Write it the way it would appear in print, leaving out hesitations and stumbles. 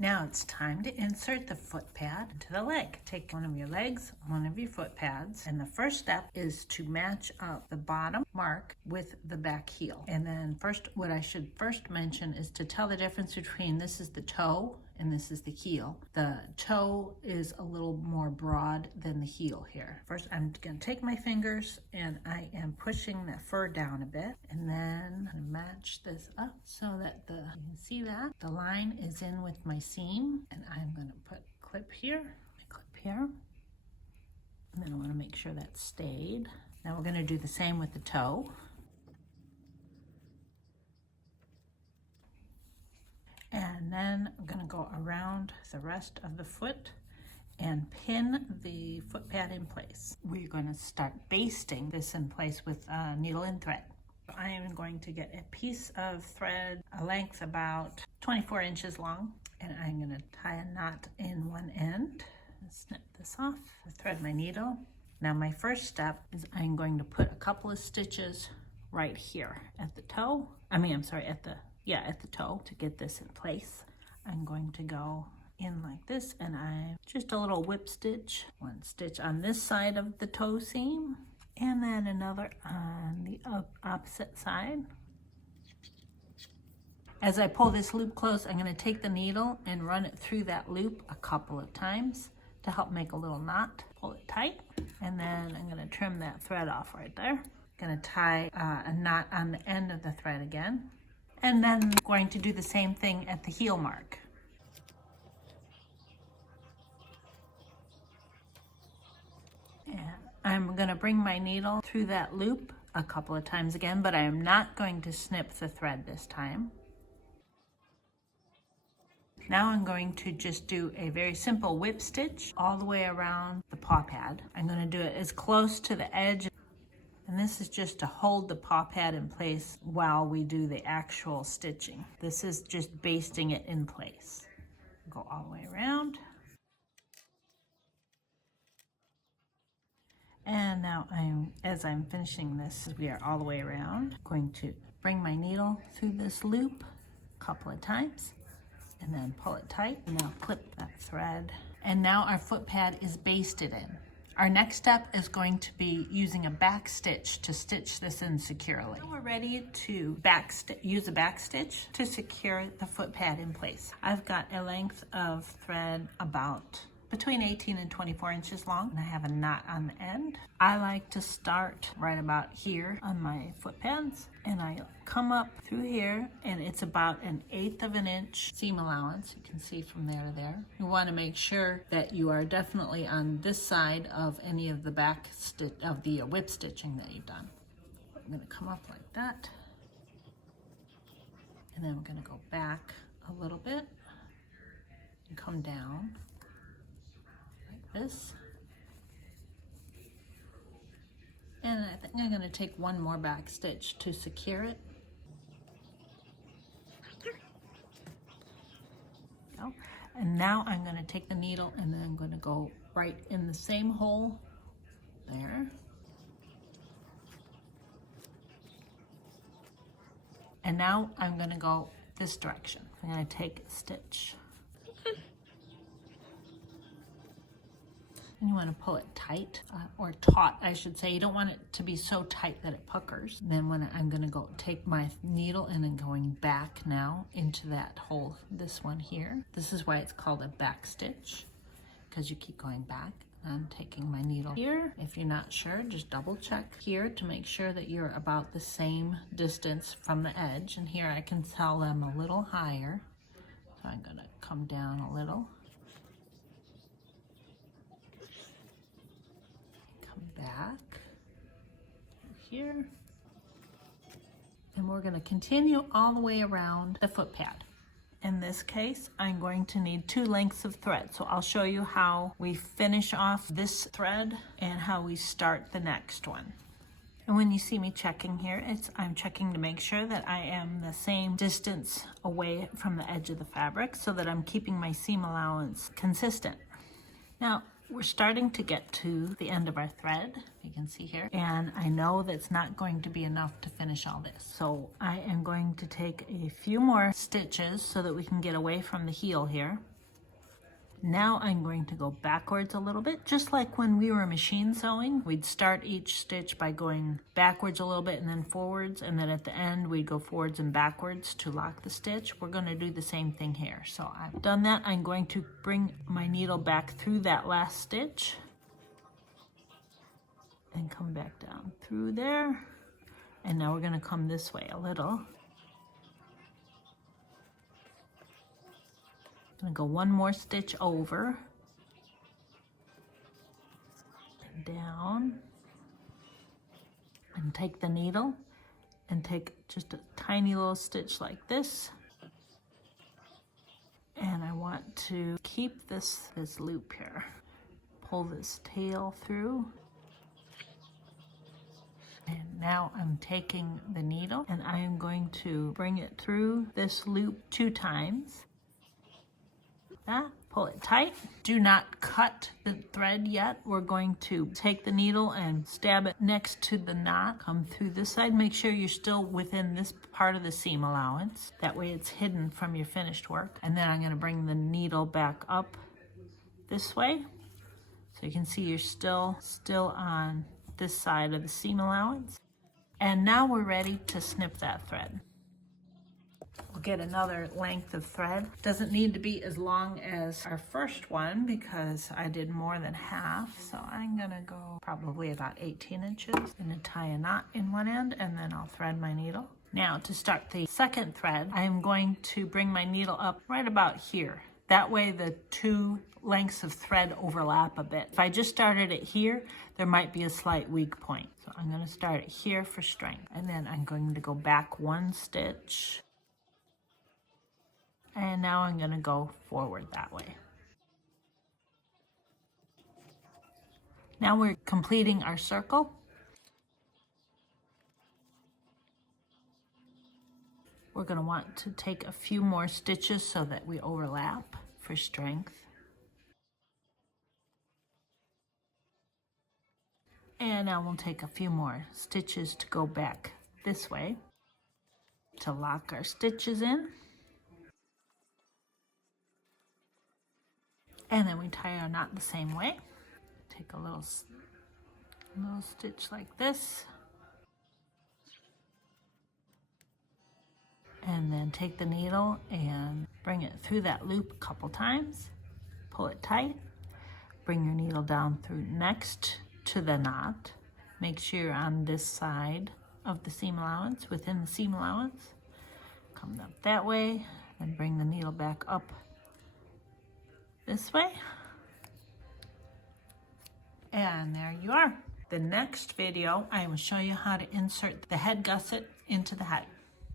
Now it's time to insert the foot pad into the leg. Take one of your legs, one of your foot pads, and the first step is to match up the bottom mark with the back heel. And then what I should first mention is to tell the difference between this is the toe and this is the heel. The toe is a little more broad than the heel here. First, I'm gonna take my fingers and I am pushing the fur down a bit, and then I match this up so that you can see that the line is in with my seam, and I'm gonna put a clip here, and then I wanna make sure that stayed. Now we're gonna do the same with the toe. And then I'm gonna go around the rest of the foot and pin the foot pad in place. We're gonna start basting this in place with needle and thread. I am going to get a piece of thread, a length about 24 inches long, and I'm gonna tie a knot in one end. Snip this off, thread my needle. Now my first step is I'm going to put a couple of stitches right here at the toe. At the toe to get this in place. I'm going to go in like this, and I just a little whip stitch, one stitch on this side of the toe seam, and then another on the opposite side. As I pull this loop close, I'm going to take the needle and run it through that loop a couple of times to help make a little knot. Pull it tight, and then I'm going to trim that thread off right there. I'm going to tie a knot on the end of the thread again. And then I'm going to do the same thing at the heel mark. And I'm going to bring my needle through that loop a couple of times again, but I am not going to snip the thread this time. Now I'm going to just do a very simple whip stitch all the way around the paw pad. I'm going to do it as close to the edge. And this is just to hold the paw pad in place while we do the actual stitching. This is just basting it in place. Go all the way around. And now as I'm finishing this, we are all the way around, I'm going to bring my needle through this loop a couple of times and then pull it tight. And now clip that thread. And now our foot pad is basted in. Our next step is going to be using a back stitch to stitch this in securely. Now we're ready to use a back stitch to secure the foot pad in place. I've got a length of thread about between 18 and 24 inches long, and I have a knot on the end. I like to start right about here on my foot pads, and I come up through here, and it's about 1/8 of an inch seam allowance. You can see from there to there. You want to make sure that you are definitely on this side of any of the back stitch of the whip stitching that you've done. I'm going to come up like that, and then we're going to go back a little bit and come down like this. And I think I'm going to take one more back stitch to secure it. Go. And now I'm going to take the needle and then I'm going to go right in the same hole there. And now I'm going to go this direction. I'm going to take a stitch. And you want to pull it tight, or taut, I should say. You don't want it to be so tight that it puckers. And then when I'm going to go take my needle and then going back now into that hole, this one here. This is why it's called a back stitch, because you keep going back. I'm taking my needle here. If you're not sure, just double check here to make sure that you're about the same distance from the edge. And here I can tell them a little higher. So I'm going to come down a little. Back here, and we're going to continue all the way around the foot pad. In this case, I'm going to need 2 lengths of thread, so I'll show you how we finish off this thread and how we start the next one. And when you see me checking here, I'm checking to make sure that I am the same distance away from the edge of the fabric so that I'm keeping my seam allowance consistent. Now, We're starting to get to the end of our thread, you can see here, and I know that's not going to be enough to finish all this. So I am going to take a few more stitches so that we can get away from the heel here. Now I'm going to go backwards a little bit, just like when we were machine sewing. We'd start each stitch by going backwards a little bit and then forwards, and then at the end we'd go forwards and backwards to lock the stitch. We're going to do the same thing here. So I've done that. I'm going to bring my needle back through that last stitch and come back down through there. And now we're going to come this way a little. I'm going to go one more stitch over and down, and take the needle and take just a tiny little stitch like this, and I want to keep this loop here. Pull this tail through, and now I'm taking the needle and I am going to bring it through this loop 2 times. Pull it tight. Do not cut the thread yet. We're going to take the needle and stab it next to the knot. Come through this side. Make sure you're still within this part of the seam allowance. That way it's hidden from your finished work. And then I'm going to bring the needle back up this way. So you can see you're still on this side of the seam allowance. And now we're ready to snip that thread. We'll get another length of thread. Doesn't need to be as long as our first one because I did more than half. So I'm gonna go probably about 18 inches. I'm gonna tie a knot in one end and then I'll thread my needle. Now to start the second thread, I'm going to bring my needle up right about here. That way the 2 lengths of thread overlap a bit. If I just started it here, there might be a slight weak point. So I'm gonna start it here for strength. And then I'm going to go back 1 stitch. And now I'm going to go forward that way. Now we're completing our circle. We're going to want to take a few more stitches so that we overlap for strength. And now we'll take a few more stitches to go back this way to lock our stitches in. And then we tie our knot the same way. Take a little stitch like this. And then take the needle and bring it through that loop a couple times. Pull it tight. Bring your needle down through next to the knot. Make sure you're on this side of the seam allowance, within the seam allowance. Come up that way, and bring the needle back up this way, and there you are. The next video I will show you how to insert the head gusset into the hat.